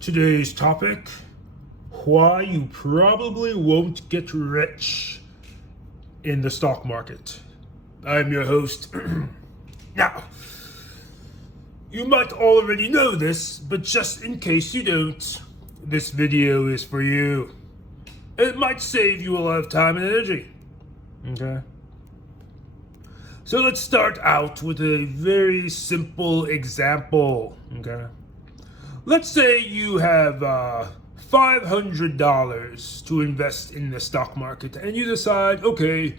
Today's topic, why you probably won't get rich in the stock market. I'm your host. Now, you might already know this, but just in case you don't, this video is for you. It might save you a lot of time and energy. Okay? So let's start out with a very simple example. Okay? Let's say you have $500 to invest in the stock market, and you decide, okay,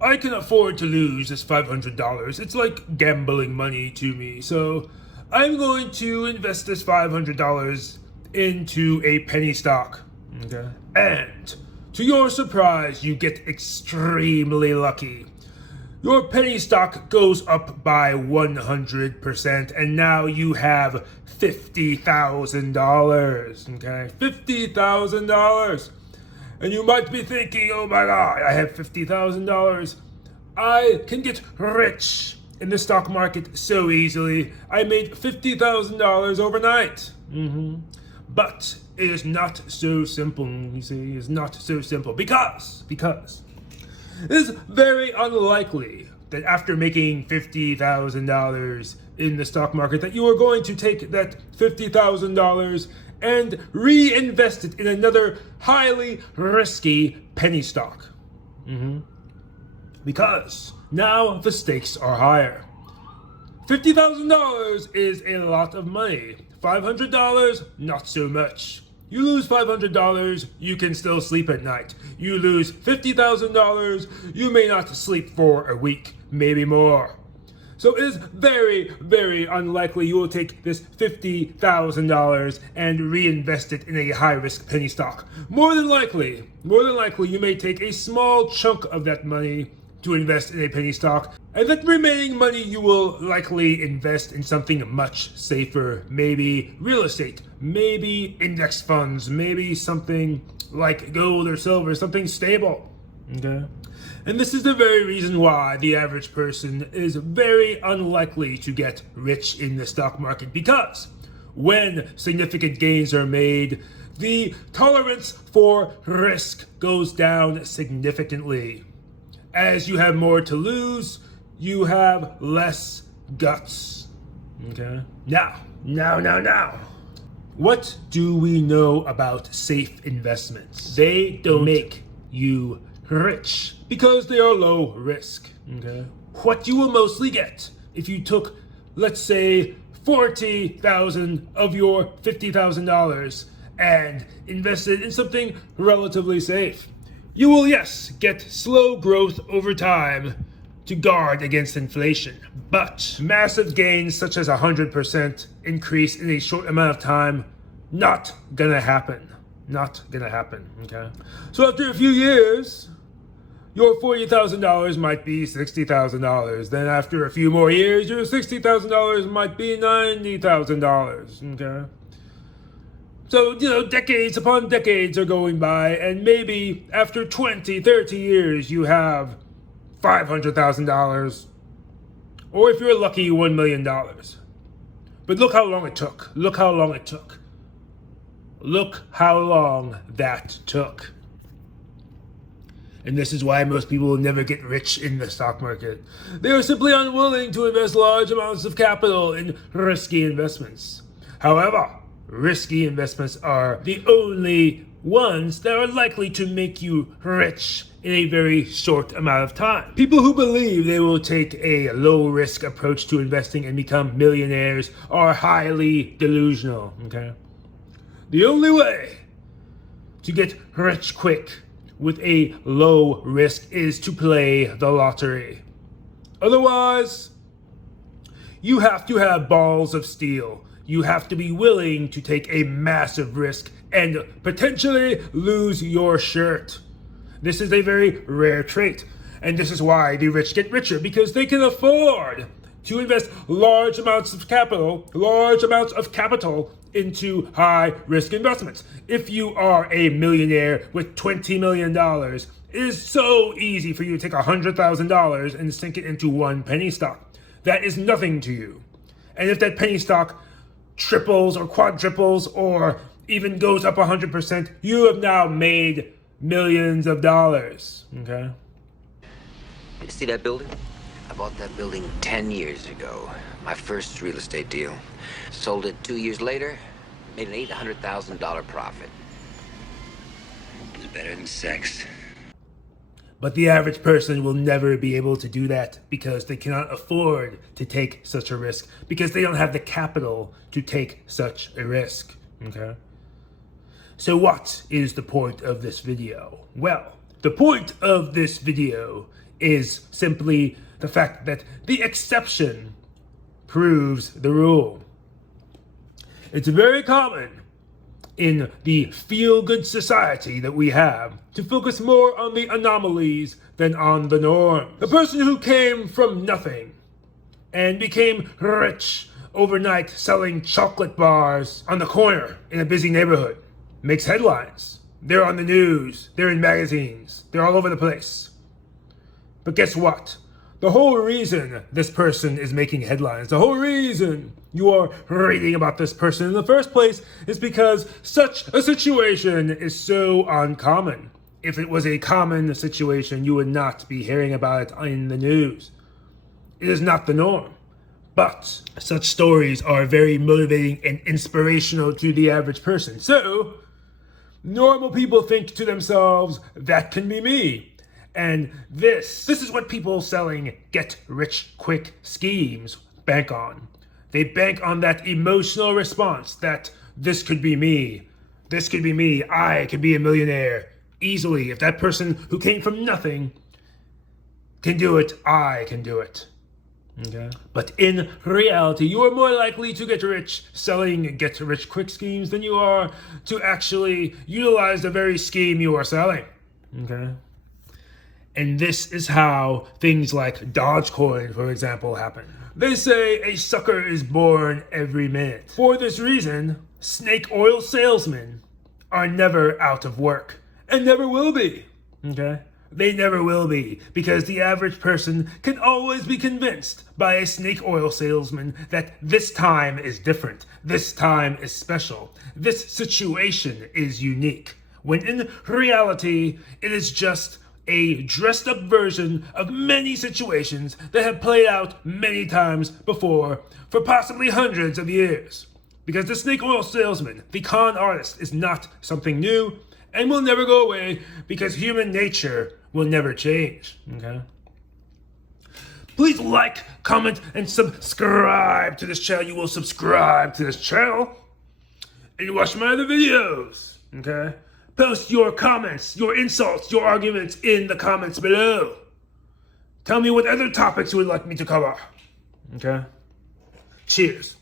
I can afford to lose this $500. It's like gambling money to me. So I'm going to invest this $500 into a penny stock. Okay. And to your surprise, you get extremely lucky. Your penny stock goes up by 100%, and now you have $50,000. Okay, $50,000. And you might be thinking, oh my God, I have $50,000. I can get rich in the stock market so easily. I made $50,000 overnight. But it is not so simple, you see. It's not so simple because it is very unlikely that after making $50,000 in the stock market that you are going to take that $50,000 and reinvest it in another highly risky penny stock. Because now the stakes are higher. $50,000 is a lot of money. $500, not so much. You lose $500, you can still sleep at night. You lose $50,000, you may not sleep for a week, maybe more. So it is very, very unlikely you will take this $50,000 and reinvest it in a high-risk penny stock. More than likely, you may take a small chunk of that money to invest in a penny stock, and that remaining money you will likely invest in something much safer, maybe real estate, maybe index funds, maybe something like gold or silver, something stable. Okay? And this is the very reason why the average person is very unlikely to get rich in the stock market, because when significant gains are made, the tolerance for risk goes down significantly. As you have more to lose, you have less guts. Okay? Now. What do we know about safe investments? They don't make you rich because they are low risk. Okay? What you will mostly get if you took, let's say, $40,000 of your $50,000 and invested in something relatively safe. You will, yes, get slow growth over time to guard against inflation, but massive gains such as 100% increase in a short amount of time, not gonna happen. Not gonna happen, okay? So after a few years, your $40,000 might be $60,000. Then after a few more years, your $60,000 might be $90,000, okay? So, decades upon decades are going by, and maybe after 20, 30 years, you have $500,000, or if you're lucky, $1 million. But look how long it took. Look how long that took. And this is why most people will never get rich in the stock market. They are simply unwilling to invest large amounts of capital in risky investments. However, risky investments are the only ones that are likely to make you rich in a very short amount of time. People who believe they will take a low-risk approach to investing and become millionaires are highly delusional, okay? The only way to get rich quick with a low risk is to play the lottery. Otherwise, you have to have balls of steel. You have to be willing to take a massive risk and potentially lose your shirt. This is a very rare trait, and this is why the rich get richer, because they can afford to invest large amounts of capital into high-risk investments. If you are a millionaire with $20 million, it is so easy for you to take $100,000 and sink it into one penny stock. That is nothing to you. And if that penny stock triples or quadruples or even goes up 100%, you have now made millions of dollars, okay? You see that building? I bought that building 10 years ago. My first real estate deal. Sold it 2 years later, made an $800,000 profit. It was better than sex. But the average person will never be able to do that because they cannot afford to take such a risk, because they don't have the capital to take such a risk, okay? So what is the point of this video? Well, the point of this video is simply the fact that the exception proves the rule. It's very common in the feel-good society that we have to focus more on the anomalies than on the norm. The person who came from nothing and became rich overnight selling chocolate bars on the corner in a busy neighborhood makes headlines. They're on the news, they're in magazines, they're all over the place. But guess what? The whole reason this person is making headlines, the whole reason you are reading about this person in the first place is because such a situation is so uncommon. If it was a common situation, you would not be hearing about it in the news. It is not the norm. But such stories are very motivating and inspirational to the average person. So, normal people think to themselves, that can be me. And this is what people selling get-rich-quick schemes bank on. They bank on that emotional response that this could be me. This could be me. I could be a millionaire easily. If that person who came from nothing can do it, I can do it. Okay. But in reality, you are more likely to get rich selling get-rich-quick schemes than you are to actually utilize the very scheme you are selling. Okay. And this is how things like Dogecoin, for example, happen. They say a sucker is born every minute. For this reason, snake oil salesmen are never out of work and never will be. Okay? They never will be, because the average person can always be convinced by a snake oil salesman that this time is different, this time is special, this situation is unique, when in reality, it is just a dressed up version of many situations that have played out many times before for possibly hundreds of years. Because the snake oil salesman, the con artist, is not something new and will never go away because human nature will never change. Okay? Please like, comment, and subscribe to this channel. You will subscribe to this channel and you watch my other videos. Okay? Post your comments, your insults, your arguments in the comments below. Tell me what other topics you would like me to cover. Okay? Cheers.